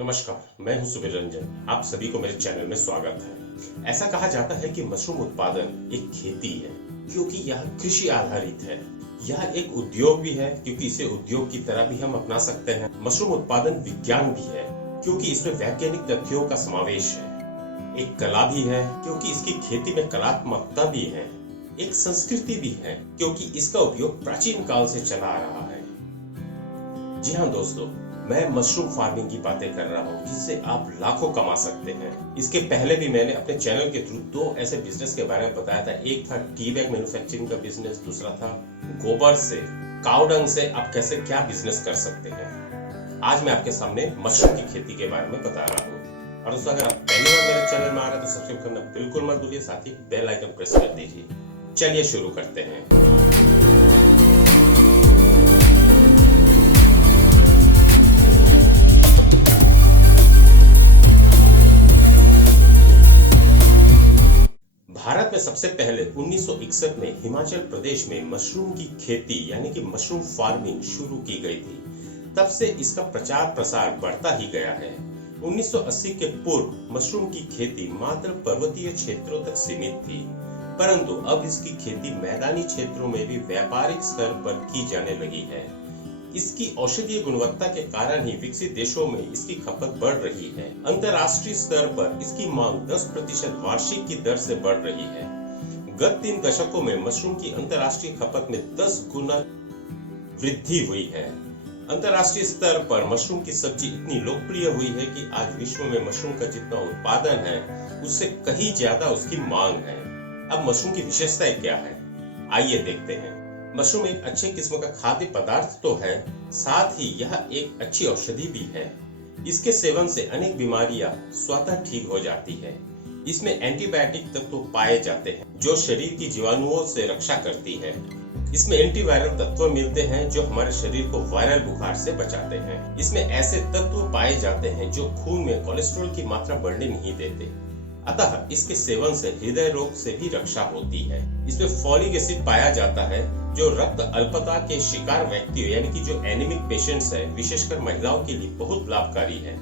नमस्कार, मैं हूं सुबीर रंजन। आप सभी को मेरे चैनल में स्वागत है। ऐसा कहा जाता है कि मशरूम उत्पादन एक खेती है क्योंकि यह कृषि आधारित है। यह एक उद्योग भी है क्योंकि इसे उद्योग की तरह भी हम अपना सकते हैं। मशरूम उत्पादन विज्ञान भी है क्योंकि इसमें वैज्ञानिक तथ्यों का समावेश है। एक कला भी है क्योंकि इसकी खेती में कलात्मकता भी है। एक संस्कृति भी है क्योंकि इसका उपयोग प्राचीन काल से चला आ रहा है। जी हाँ दोस्तों, मैं मशरूम फार्मिंग की बातें कर रहा हूँ जिससे आप लाखों कमा सकते हैं। इसके पहले भी मैंने अपने चैनल के थ्रू दो ऐसे बिजनेस के बारे में बताया था। एक था टी बैग मैन्युफैक्चरिंग का बिजनेस, दूसरा था गोबर से, काऊ डंग से आप कैसे क्या बिजनेस कर सकते हैं। आज मैं आपके सामने मशरूम की खेती के बारे में बता रहा हूँ। और दोस्तों, अगर आप पहली बार मेरे चैनल में आ रहे हैं तो सब्सक्राइब करना बिल्कुल मत भूलिए, साथ ही बेल आइकन प्रेस कर दीजिए। चलिए शुरू करते हैं। भारत में सबसे पहले 1961 में हिमाचल प्रदेश में मशरूम की खेती यानी कि मशरूम फार्मिंग शुरू की गई थी। तब से इसका प्रचार प्रसार बढ़ता ही गया है। 1980 के पूर्व मशरूम की खेती मात्र पर्वतीय क्षेत्रों तक सीमित थी, परंतु अब इसकी खेती मैदानी क्षेत्रों में भी व्यापारिक स्तर पर की जाने लगी है। इसकी औषधीय गुणवत्ता के कारण ही विकसित देशों में इसकी खपत बढ़ रही है। अंतर्राष्ट्रीय स्तर पर इसकी मांग 10% वार्षिक की दर से बढ़ रही है। गत 3 दशकों में मशरूम की अंतर्राष्ट्रीय खपत में 10 गुना वृद्धि हुई है। अंतर्राष्ट्रीय स्तर पर मशरूम की सब्जी इतनी लोकप्रिय हुई है कि आज विश्व में मशरूम का जितना उत्पादन है उससे कहीं ज्यादा उसकी मांग है। अब मशरूम की विशेषताएं क्या है, आइए देखते हैं। मशरूम एक अच्छे किस्म का खाद्य पदार्थ तो है, साथ ही यह एक अच्छी औषधि भी है। इसके सेवन से अनेक बीमारियां स्वतः ठीक हो जाती है। इसमें एंटीबायोटिक तत्व पाए जाते हैं जो शरीर की जीवाणुओं से रक्षा करती है। इसमें एंटीवायरल तत्व मिलते हैं जो हमारे शरीर को वायरल बुखार से बचाते हैं। इसमें ऐसे तत्व पाए जाते हैं जो खून में कोलेस्ट्रॉल की मात्रा बढ़ने नहीं देते, अतः इसके सेवन से हृदय रोग से भी रक्षा होती है। इसमें फॉलिक एसिड पाया जाता है जो रक्त अल्पता के शिकार व्यक्तियों यानी कि जो एनीमिक पेशेंट्स हैं, विशेषकर महिलाओं के लिए बहुत लाभकारी है।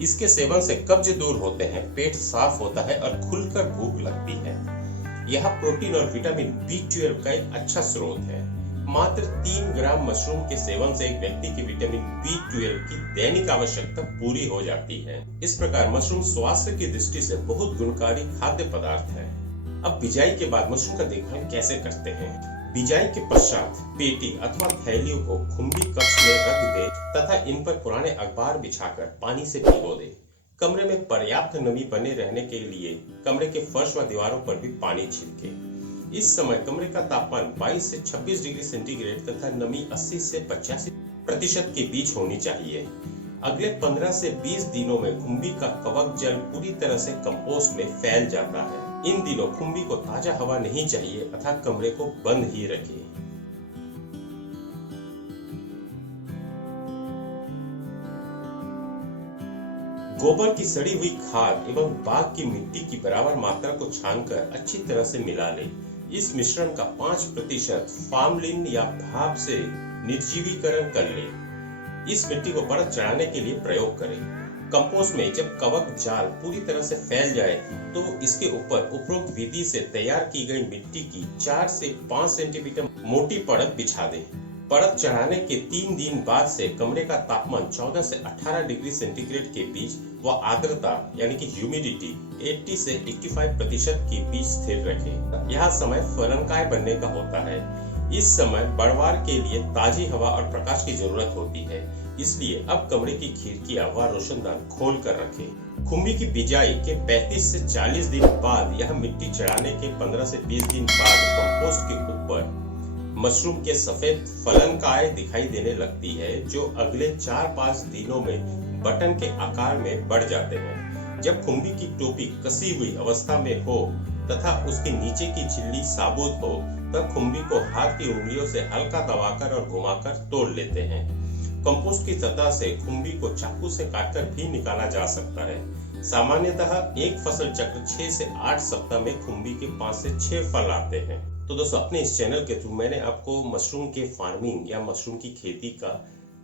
इसके सेवन से कब्ज दूर होते हैं, पेट साफ होता है और खुलकर भूख लगती है। यह प्रोटीन और विटामिन B12 का एक अच्छा स्रोत है। मात्र 3 ग्राम मशरूम के सेवन से एक व्यक्ति की विटामिन B12 की दैनिक आवश्यकता पूरी हो जाती है। इस प्रकार मशरूम स्वास्थ्य की दृष्टि से बहुत गुणकारी खाद्य पदार्थ है। अब बिजाई के बाद मशरूम का देखभाल कैसे करते हैं। बिजाई के पश्चात पेटी अथवा थैलियों को खुम्बी कक्ष में रख दे तथा इन पर पुराने अखबार बिछाकर पानी से भिगो दे। कमरे में पर्याप्त नमी बने रहने के लिए कमरे के फर्श व दीवारों पर भी पानी छिड़के। इस समय कमरे का तापमान 22 से 26 डिग्री सेंटीग्रेड तथा नमी 80 से 85% के बीच होनी चाहिए। अगले 15 से 20 दिनों में खुम्बी का कवक जल पूरी तरह से कंपोस्ट में फैल जाता है। इन दिनों खुम्बी को ताजा हवा नहीं चाहिए अतः कमरे को बंद ही रखें। गोबर की सड़ी हुई खाद एवं बाग की मिट्टी की बराबर मात्रा को छानकर अच्छी तरह से मिला लें। इस मिश्रण का 5% फार्मलिन या भाप से निर्जीवीकरण कर लें। इस मिट्टी को परत चढ़ाने के लिए प्रयोग करें। कंपोस्ट में जब कवक जाल पूरी तरह से फैल जाए तो इसके ऊपर उपरोक्त विधि से तैयार की गई मिट्टी की 4 से 5 सेंटीमीटर मोटी परत बिछा दें। परत चढ़ाने के 3 दिन बाद से कमरे का तापमान 14 से 18 डिग्री सेंटीग्रेड के बीच व आर्द्रता यानी कि ह्यूमिडिटी 80 से 85% के बीच स्थिर रखें। यह समय फलनकाय बनने का होता है। इस समय बढ़वार के लिए ताजी हवा और प्रकाश की जरूरत होती है, इसलिए अब कमरे की खिड़कियां व रोशनदान खोल कर रखें। खुम्बी की बिजाई के 35 से 40 दिन बाद यह मिट्टी चढ़ाने के 15 से 20 दिन बाद कंपोस्ट के ऊपर मशरूम के सफेद फलनकाय दिखाई देने लगती है जो अगले 4-5 दिनों में बटन के आकार में बढ़ जाते हैं। जब खुम्बी की टोपी कसी हुई अवस्था में हो तथा उसके नीचे की झिल्ली साबुत हो तब खुम्बी को हाथ की उंगलियों से हल्का दबाकर और घुमाकर तोड़ लेते हैं। कंपोस्ट की सतह से खुम्बी को चाकू से काटकर भी निकाला जा सकता है। सामान्यतः एक फसल चक्र 6 से 8 सप्ताह में खुम्बी के 5 से 6 फल आते हैं। तो दोस्तों, अपने इस चैनल के थ्रू मैंने आपको मशरूम के फार्मिंग या मशरूम की खेती का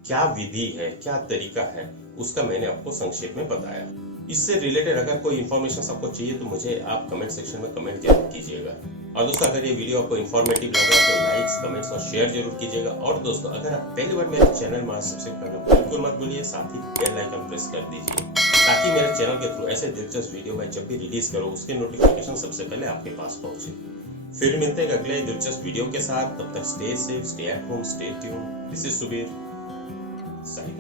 क्या विधि है, क्या तरीका है, उसका मैंने आपको संक्षेप में बताया। इससे रिलेटेड अगर कोई इन्फॉर्मेशन आपको चाहिए तो मुझे आप कमेंट सेक्शन में कमेंट जरूर कीजिएगा। और दोस्तों अगर ये वीडियो आपको इन्फॉर्मेटिव लगा तो लाइक्स, कमेंट्स और शेयर जरूर कीजिएगा। और दोस्तों अगर आप पहली बार मेरे चैनल में सब्सक्राइब करना बिल्कुल मत भूलिए, साथ ही बेल आइकन प्रेस कर दीजिए ताकि मेरे चैनल के थ्रू ऐसे दिलचस्प वीडियो मैं जब भी रिलीज करूँ उसके नोटिफिकेशन सबसे पहले आपके पास पहुंचे। फिर मिलते हैं अगले दिलचस्प वीडियो के साथ, तब तक stay safe, stay at home, stay tune. This is Subir signing.